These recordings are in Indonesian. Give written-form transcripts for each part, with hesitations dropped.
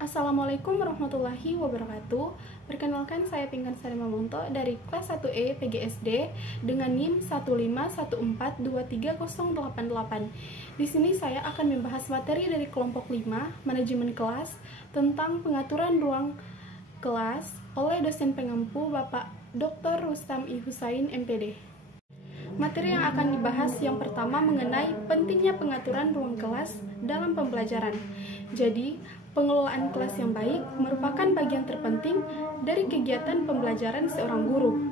Assalamualaikum warahmatullahi wabarakatuh. Perkenalkan, saya Pinkan Sari Mamonto dari kelas 1E PGSD dengan NIM 151423088. Di sini saya akan membahas materi dari kelompok 5, manajemen kelas, tentang pengaturan ruang kelas oleh dosen pengampu Bapak Dr. Rustam I. Husain, MPD. Materi yang akan dibahas yang pertama mengenai pentingnya pengaturan ruang kelas dalam pembelajaran. Jadi, pengelolaan kelas yang baik merupakan bagian terpenting dari kegiatan pembelajaran seorang guru.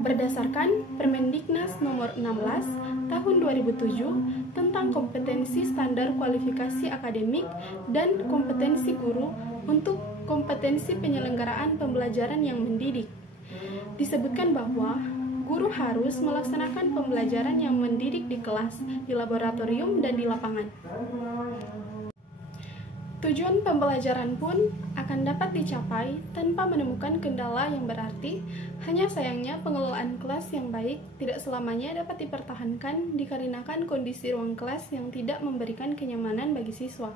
Berdasarkan Permendiknas nomor 16 tahun 2007 tentang kompetensi standar kualifikasi akademik dan kompetensi guru untuk kompetensi penyelenggaraan pembelajaran yang mendidik, disebutkan bahwa guru harus melaksanakan pembelajaran yang mendidik di kelas, di laboratorium, dan di lapangan. Tujuan pembelajaran pun akan dapat dicapai tanpa menemukan kendala yang berarti. Hanya sayangnya pengelolaan kelas yang baik tidak selamanya dapat dipertahankan dikarenakan kondisi ruang kelas yang tidak memberikan kenyamanan bagi siswa.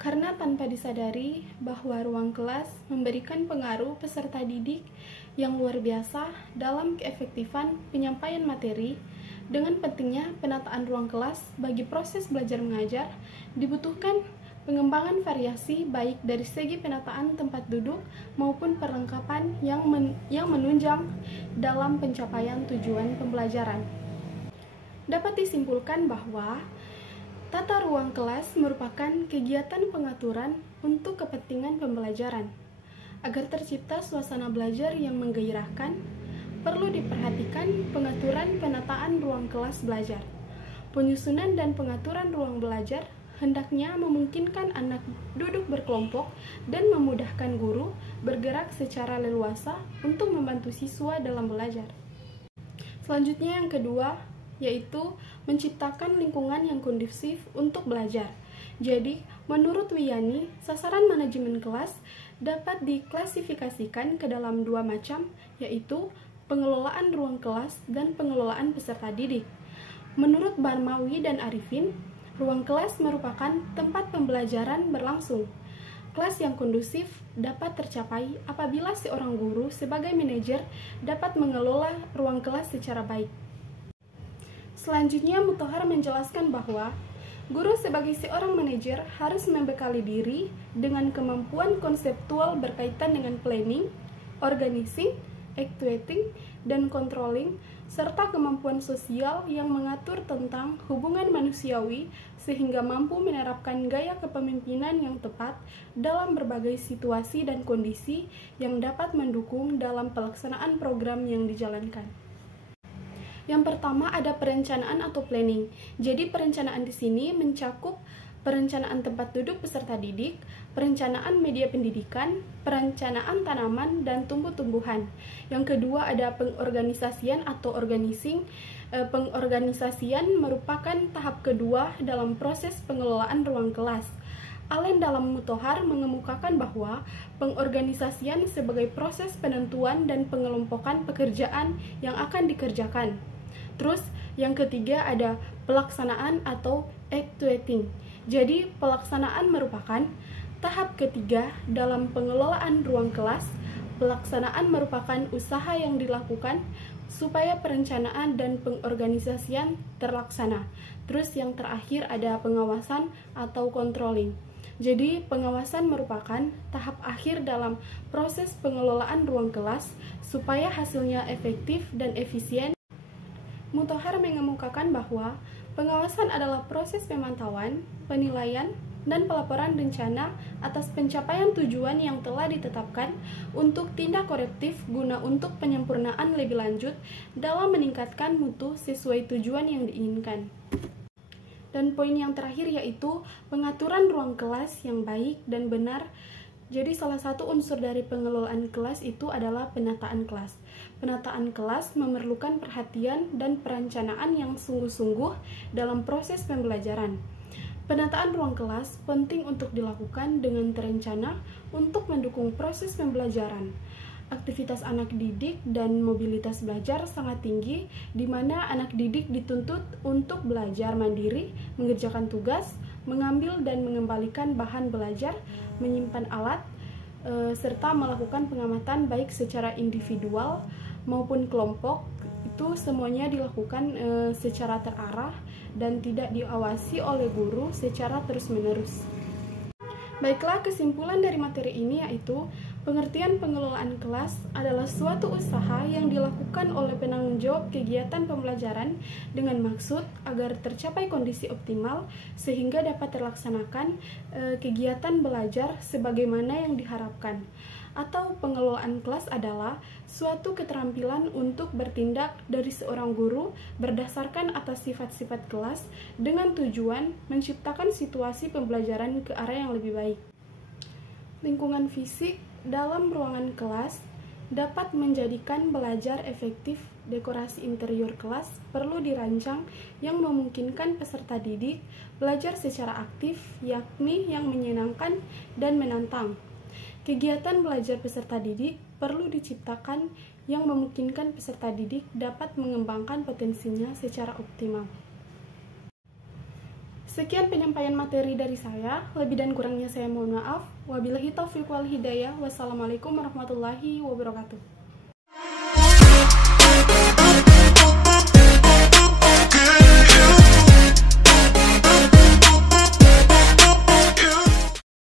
Karena tanpa disadari bahwa ruang kelas memberikan pengaruh peserta didik yang luar biasa dalam keefektifan penyampaian materi. Dengan pentingnya penataan ruang kelas bagi proses belajar mengajar, dibutuhkan pengembangan variasi baik dari segi penataan tempat duduk maupun perlengkapan yang menunjang dalam pencapaian tujuan pembelajaran. Dapat disimpulkan bahwa tata ruang kelas merupakan kegiatan pengaturan untuk kepentingan pembelajaran. Agar tercipta suasana belajar yang menggairahkan, perlu diperhatikan pengaturan penataan ruang kelas belajar. Penyusunan dan pengaturan ruang belajar hendaknya memungkinkan anak duduk berkelompok dan memudahkan guru bergerak secara leluasa untuk membantu siswa dalam belajar. Selanjutnya yang kedua, yaitu menciptakan lingkungan yang kondusif untuk belajar. Jadi, menurut Wiyani, sasaran manajemen kelas dapat diklasifikasikan ke dalam dua macam, yaitu pengelolaan ruang kelas dan pengelolaan peserta didik. Menurut Barmawi dan Arifin, ruang kelas merupakan tempat pembelajaran berlangsung. Kelas yang kondusif dapat tercapai apabila seorang guru sebagai manajer dapat mengelola ruang kelas secara baik. Selanjutnya, Mutahar menjelaskan bahwa guru sebagai seorang manajer harus membekali diri dengan kemampuan konseptual berkaitan dengan planning, organizing, actuating, dan controlling, serta kemampuan sosial yang mengatur tentang hubungan manusiawi sehingga mampu menerapkan gaya kepemimpinan yang tepat dalam berbagai situasi dan kondisi yang dapat mendukung dalam pelaksanaan program yang dijalankan. Yang pertama ada perencanaan atau planning. Jadi perencanaan di sini mencakup perencanaan tempat duduk peserta didik, perencanaan media pendidikan, perencanaan tanaman dan tumbuh-tumbuhan. Yang kedua ada pengorganisasian atau organizing. Pengorganisasian merupakan tahap kedua dalam proses pengelolaan ruang kelas. Alen dalam Mutahar mengemukakan bahwa pengorganisasian sebagai proses penentuan dan pengelompokan pekerjaan yang akan dikerjakan. Terus yang ketiga ada pelaksanaan atau actuating. Jadi pelaksanaan merupakan tahap ketiga dalam pengelolaan ruang kelas. Pelaksanaan merupakan usaha yang dilakukan supaya perencanaan dan pengorganisasian terlaksana. Terus yang terakhir ada pengawasan atau controlling. Jadi pengawasan merupakan tahap akhir dalam proses pengelolaan ruang kelas supaya hasilnya efektif dan efisien. Mutahar mengemukakan bahwa pengawasan adalah proses pemantauan, penilaian, dan pelaporan rencana atas pencapaian tujuan yang telah ditetapkan untuk tindak korektif guna untuk penyempurnaan lebih lanjut dalam meningkatkan mutu sesuai tujuan yang diinginkan. Dan poin yang terakhir yaitu pengaturan ruang kelas yang baik dan benar. Jadi salah satu unsur dari pengelolaan kelas itu adalah penataan kelas. Penataan kelas memerlukan perhatian dan perencanaan yang sungguh-sungguh dalam proses pembelajaran. Penataan ruang kelas penting untuk dilakukan dengan terencana untuk mendukung proses pembelajaran. Aktivitas anak didik dan mobilitas belajar sangat tinggi, di mana anak didik dituntut untuk belajar mandiri, mengerjakan tugas, mengambil dan mengembalikan bahan belajar, menyimpan alat, serta melakukan pengamatan baik secara individual maupun kelompok. Itu semuanya dilakukan secara terarah dan tidak diawasi oleh guru secara terus-menerus. Baiklah, kesimpulan dari materi ini yaitu pengertian pengelolaan kelas adalah suatu usaha yang dilakukan oleh penanggung jawab kegiatan pembelajaran dengan maksud agar tercapai kondisi optimal sehingga dapat terlaksanakan kegiatan belajar sebagaimana yang diharapkan. Atau pengelolaan kelas adalah suatu keterampilan untuk bertindak dari seorang guru berdasarkan atas sifat-sifat kelas dengan tujuan menciptakan situasi pembelajaran ke arah yang lebih baik. Lingkungan fisik dalam ruangan kelas dapat menjadikan belajar efektif. Dekorasi interior kelas perlu dirancang yang memungkinkan peserta didik belajar secara aktif, yakni yang menyenangkan dan menantang. Kegiatan belajar peserta didik perlu diciptakan yang memungkinkan peserta didik dapat mengembangkan potensinya secara optimal. Sekian penyampaian materi dari saya, lebih dan kurangnya saya mohon maaf. Wabillahi taufiq wal hidayah. Wassalamualaikum warahmatullahi wabarakatuh.